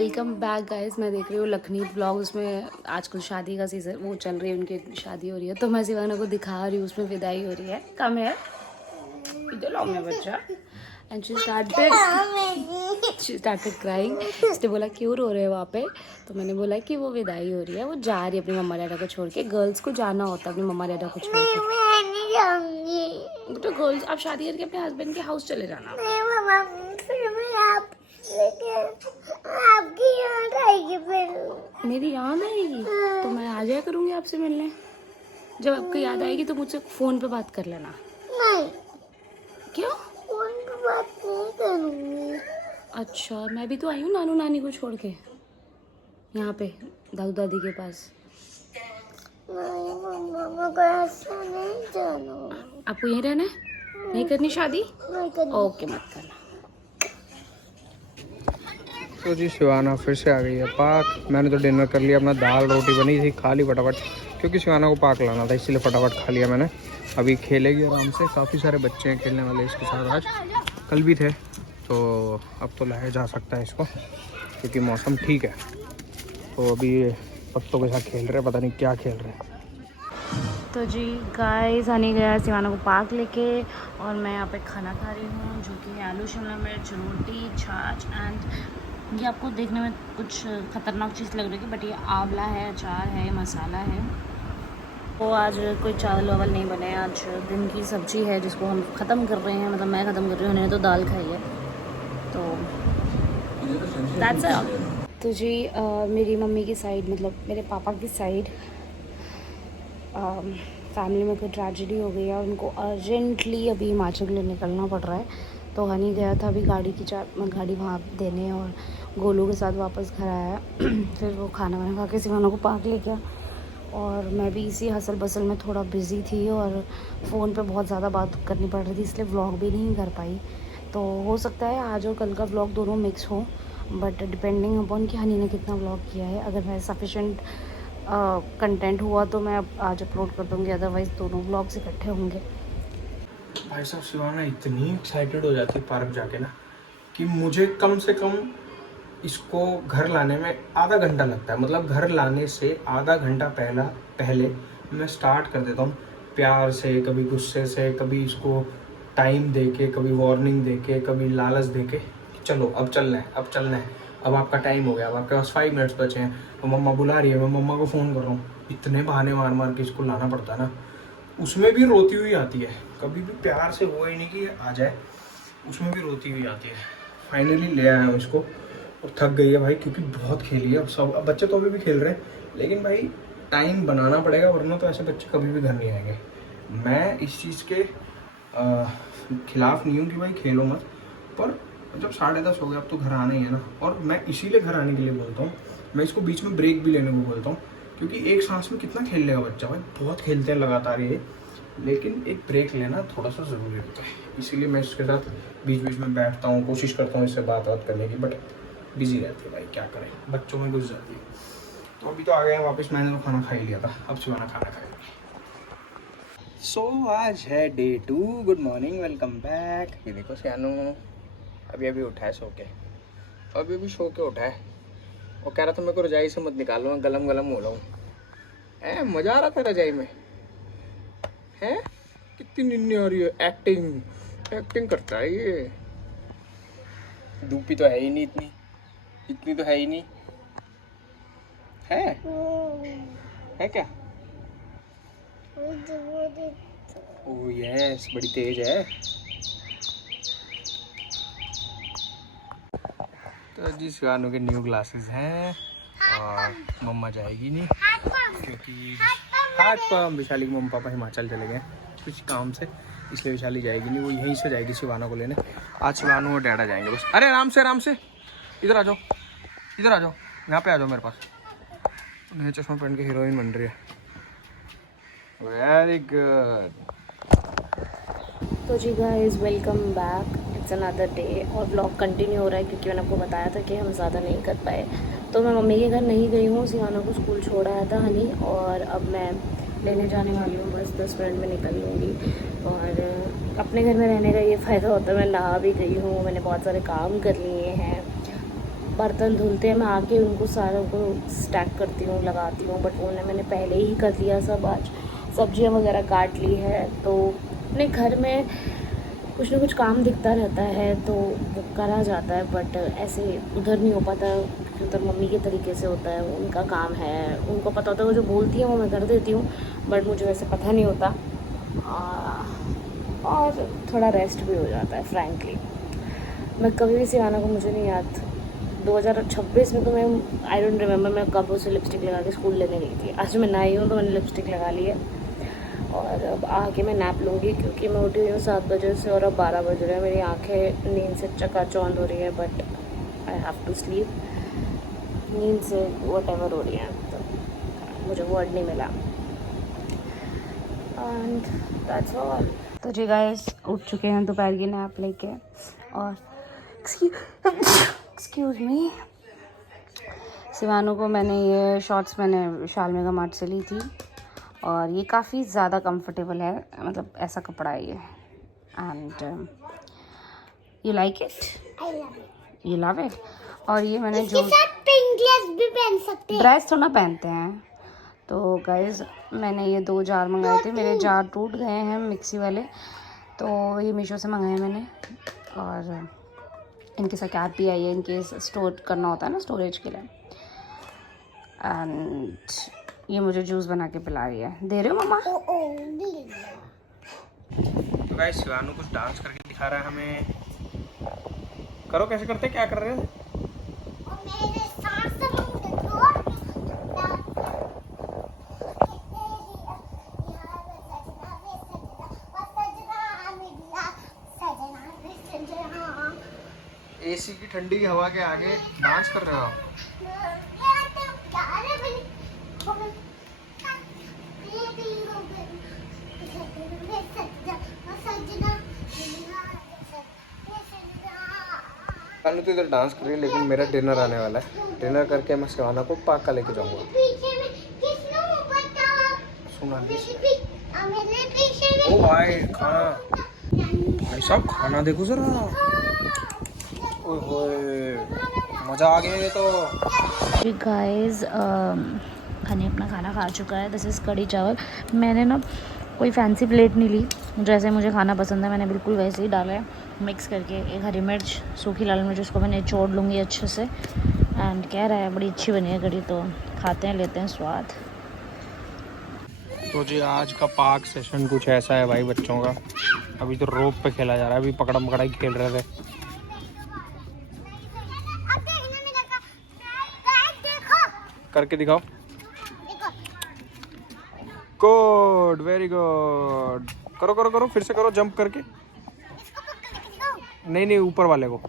Welcome back guys. मैं देख रही हूँ लखनी ब्लॉग्स में आजकल शादी का सीजन वो चल रही है, उनकी शादी हो रही है तो मैं शिवाना को दिखा रही हूँ, उसमें विदाई हो रही है। कम है इधर लाओ मेरा बच्चा। And she started crying. उसने बोला क्यों रो रहे हैं वहाँ पे, तो मैंने बोला कि वो विदाई हो रही है, वो जा रही है अपनी मम्मा डैडा को छोड़ के। गर्ल्स को जाना होता है अपनी मम्मा डैडा को छोड़ के। तो गर्ल्स आप शादी करके अपने हस्बैंड के हाउस चले जाना। आपकी याद आएगी फिर। मेरी याद आएगी तो मैं आ जाया करूँगी आपसे मिलने। जब आपको याद आएगी तो मुझसे फ़ोन पे बात कर लेना। नहीं। क्यों? फ़ोन पे बात नहीं करूँगी। अच्छा, मैं भी तो आई हूँ नानू नानी को छोड़ के यहाँ पे दादू दादी के पास। नहीं मम्मा को ऐसा नहीं जाना। आपको यहीं रहना है? नहीं करनी शादी? नहीं करनी। ओके मत करना। तो जी शिवाना फिर से आ गई है पार्क। मैंने तो डिनर कर लिया, अपना दाल रोटी बनी थी, खा ली फटाफट, क्योंकि शिवाना को पार्क लाना था इसलिए फटाफट खा लिया मैंने। अभी खेलेगी आराम से, काफ़ी सारे बच्चे हैं खेलने वाले इसके साथ, आज कल भी थे, तो अब तो लाया जा सकता है इसको क्योंकि मौसम ठीक है। तो अभी पत्तों के साथ खेल रहे हैं, पता नहीं क्या खेल रहे हैं। तो जी गाइस आने गया शिवाना को पार्क लेके और मैं यहाँ पे खाना खा रही हूँ, जो कि आलू शिमला मिर्च रोटी छाछ। एंड ये आपको देखने में कुछ ख़तरनाक चीज़ लग रही है बट ये आंवला है, अचार है, मसाला है। तो आज कोई चावल वावल नहीं बने, आज दिन की सब्ज़ी है जिसको हम ख़त्म कर रहे हैं, मतलब मैं ख़त्म कर रही हूँ, उन्होंने तो दाल खाई है। तो दैट्स इट। तो जी मेरी मम्मी की साइड, मतलब मेरे पापा की साइड फैमिली में कोई ट्रेजेडी हो गई है, उनको अर्जेंटली अभी हिमाचल के लिए निकलना पड़ रहा है। तो हनी गया था अभी गाड़ी वहाँ देने और गोलू के साथ वापस घर आया। फिर वो खाना वाना खा के शिवाना को पार्क ले गया और मैं भी इसी हसल बसल में थोड़ा बिज़ी थी और फ़ोन पे बहुत ज़्यादा बात करनी पड़ रही थी, इसलिए व्लॉग भी नहीं कर पाई। तो हो सकता है आज और कल का व्लॉग दोनों मिक्स हो, बट डिपेंडिंग अपॉन कि हनी ने कितना व्लॉग किया है। अगर मैं सफिशेंट कंटेंट हुआ तो मैं आज अपलोड कर दूँगी, अदरवाइज़ दोनों व्लॉग्स इकट्ठे होंगे। भाई साहब शिवाना इतनी एक्साइटेड हो जाती है पार्क जाके ना, कि मुझे कम से कम इसको घर लाने में आधा घंटा लगता है। मतलब घर लाने से आधा घंटा पहले मैं स्टार्ट कर देता हूँ प्यार से, कभी गुस्से से, कभी इसको टाइम दे के, कभी वार्निंग दे के, कभी लालच दे के, चलो अब चलना है, अब चलना है, अब आपका टाइम हो गया, अब आपके पास 5 मिनट्स बचे हैं, तो मम्मा बुला रही है, मैं मम्मा को फ़ोन कर रहा हूँ। इतने बहाने मार मार के इसको लाना पड़ता है ना, उसमें भी रोती हुई आती है। कभी भी प्यार से हुआ ही नहीं कि आ जाए, उसमें भी रोती हुई आती है। फाइनली ले आया हूँ इसको और थक गई है भाई, क्योंकि बहुत खेली है। अब बच्चे तो अभी भी खेल रहे हैं, लेकिन भाई टाइम बनाना पड़ेगा, वरना तो ऐसे बच्चे कभी भी घर नहीं आएंगे। मैं इस चीज़ के खिलाफ नहीं हूँ कि भाई खेलो मत, पर जब 10:30 हो गया अब तो घर आना ही है ना। और मैं इसीलिए घर आने के लिए बोलता हूँ, मैं इसको बीच में ब्रेक भी लेने को बोलता हूँ, क्योंकि एक सांस में कितना खेल लेगा बच्चा भाई, बहुत खेलते हैं लगातार ये, लेकिन एक ब्रेक लेना थोड़ा सा ज़रूरी होता है। इसीलिए मैं इसके साथ बीच बीच में बैठता हूँ, कोशिश करता हूँ इससे बात करने की, बट बिजी रहती है भाई, क्या करें, बच्चों में घुस जाती है। तो अभी तो आ गए वापस, मैंने तो खाना खा ही लिया था, अब शिवाना खाना खाएगी। सो आज है day 2। Good morning, welcome back. ये देखो सियानू अभी उठा है सो के, अभी सो के उठा है। वो कह रहा था मेरे को रजाई से मत निकालो, मैं गलम गलम हो रहा हूँ। मज़ा आ रहा था रजाई में, है कितनी निन्नी हो रही है। एक्टिंग करता है ये। धूपी तो है ही नहीं, इतनी तो है ही नहीं, है क्या? ओह यस, बड़ी तेज है। तो जी शिवानू के न्यू ग्लासेस हैं और मम्मा जाएगी नहीं, क्योंकि हाथ पंप विशाली के मम्मी पापा हिमाचल चले गए कुछ काम से, इसलिए विशाली जाएगी नहीं, वो यहीं से जाएगी शिवाना को लेने। आज शिवानू और डैडा जाएंगे बस। अरे आराम से इधर आ जाओ, यहाँ पे आ जाओ मेरे पास। नए चश्मा पहन के हीरोइन बन रही है, वेरी गुड। तो जी guys welcome back, it's another day और व्लॉग कंटिन्यू हो रहा है, क्योंकि मैंने आपको बताया था कि हम ज़्यादा नहीं कर पाए। तो मैं मम्मी के घर नहीं गई हूँ, शिवाना को स्कूल छोड़ आया था हनी, और अब मैं लेने जाने वाली हूँ, बस 10 मिनट में निकल लूँगी। और अपने घर में रहने का ये फ़ायदा होता है, मैं नहा भी गई हूँ, मैंने बहुत सारे काम कर लिए हैं, बर्तन धुलते हैं, मैं आके उनको सारों को स्टैक करती हूँ, लगाती हूँ, बट उन्हें मैंने पहले ही कर लिया सब। आज सब्जियाँ वगैरह काट ली है, तो अपने घर में कुछ ना कुछ काम दिखता रहता है तो वो करा जाता है, बट ऐसे उधर नहीं हो पाता क्योंकि उधर मम्मी के तरीके से होता है, उनका काम है, उनको पता होता है, वो जो बोलती है वो मैं कर देती हूँ, बट मुझे वैसे पता नहीं होता। और थोड़ा रेस्ट भी हो जाता है फ्रैंकली। मैं कभी भी सिवाना को, मुझे नहीं याद 2026 में तो मैं आई डोंट रिमेंबर मैं कब उसे लिपस्टिक लगा के स्कूल लेने गई थी। आज मैं नई हूँ तो मैंने लिपस्टिक लगा ली है और अब आके मैं नैप लूँगी क्योंकि मैं उठी हुई हूँ 7 बजे से और अब 12 बज रहे हैं। मेरी आंखें नींद से चकाचौंध हो रही है, but I have to sleep. नींद से व्हाटएवर हो रही है, तो मुझे वर्ड नहीं मिला। And that's all. तो जी गाइस उठ चुके हैं दोपहर की नैप लेके और एक्सक्यूज़ मी, सिवानों को मैंने ये शॉर्ट्स मैंने शाल मेगा मार्ट से ली थी और ये काफ़ी ज़्यादा कंफर्टेबल है, मतलब ऐसा कपड़ा है ये। And you like it? I love it. You love it. और ये मैंने इसके जो साथ पिंक ड्रेस भी पहन सकते हैं। ड्रेस थोड़ा पहनते हैं, तो गाइस मैंने ये 2 जार मंगाए थे, मेरे जार टूट गए हैं मिक्सी वाले, तो ये मीशो से मंगाए मैंने। और इनके साथ कैप भी आई है इनके स्टोर करना होता है ना, स्टोरेज के लिए। एंड ये मुझे जूस बना के पिला रही है। दे रहे हो मम्मा? तो गाइस शिवानू कुछ डांस करके दिखा रहा है हमें। करो, कैसे करते, क्या कर रहे हैं? एसी की ठंडी हवा के आगे डांस कर रहे हो आप? कानू तो इधर डांस कर रही है, लेकिन मेरा डिनर आने वाला है। डिनर करके मैं शिवाना को पार्क लेके जाऊंगा। सुना ओ भाई, खाना भाई साहब, खाना देखो जरा। ओए मजा आ गया ये तो। गाइस हनी अपना खाना खा चुका है। दिस इज़ कढ़ी चावल। मैंने ना कोई फैंसी प्लेट नहीं ली, जैसे मुझे खाना पसंद है मैंने बिल्कुल वैसे ही डाला है, मिक्स करके। एक हरी मिर्च, सूखी लाल मिर्च, उसको मैंने निचोड़ लूँगी अच्छे से। एंड कह रहा है बड़ी अच्छी बनी है कढ़ी, तो खाते हैं, लेते हैं स्वाद। तो जी आज का पार्क सेशन कुछ ऐसा है भाई बच्चों का। अभी तो रोप पे खेला जा रहा है, अभी पकड़म पकड़ाई खेल रहे थे। करके दिखाओ। Good, very good. करो करो करो, फिर से करो, जंप करके। नहीं नहीं, ऊपर वाले को।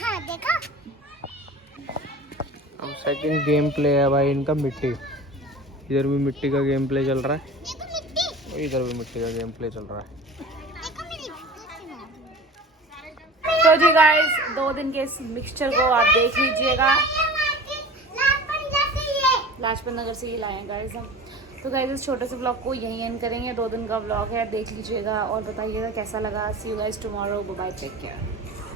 हाँ देखा। अब सेकंड गेम प्ले है भाई इनका, मिट्टी। इधर भी मिट्टी का गेम प्ले चल रहा है, इधर भी मिट्टी का गेम प्ले चल रहा है। तो जी गाइस 2 दिन के इस मिक्सचर को आप देख लीजिएगा। लाजपत नगर से ये लाए हैं गाइस हम। तो गाइस इस छोटे से ब्लॉग को यहीं एंड करेंगे। 2 दिन का ब्लॉग है, देख लीजिएगा और बताइएगा कैसा लगा। See you guys tomorrow, bye bye, take care.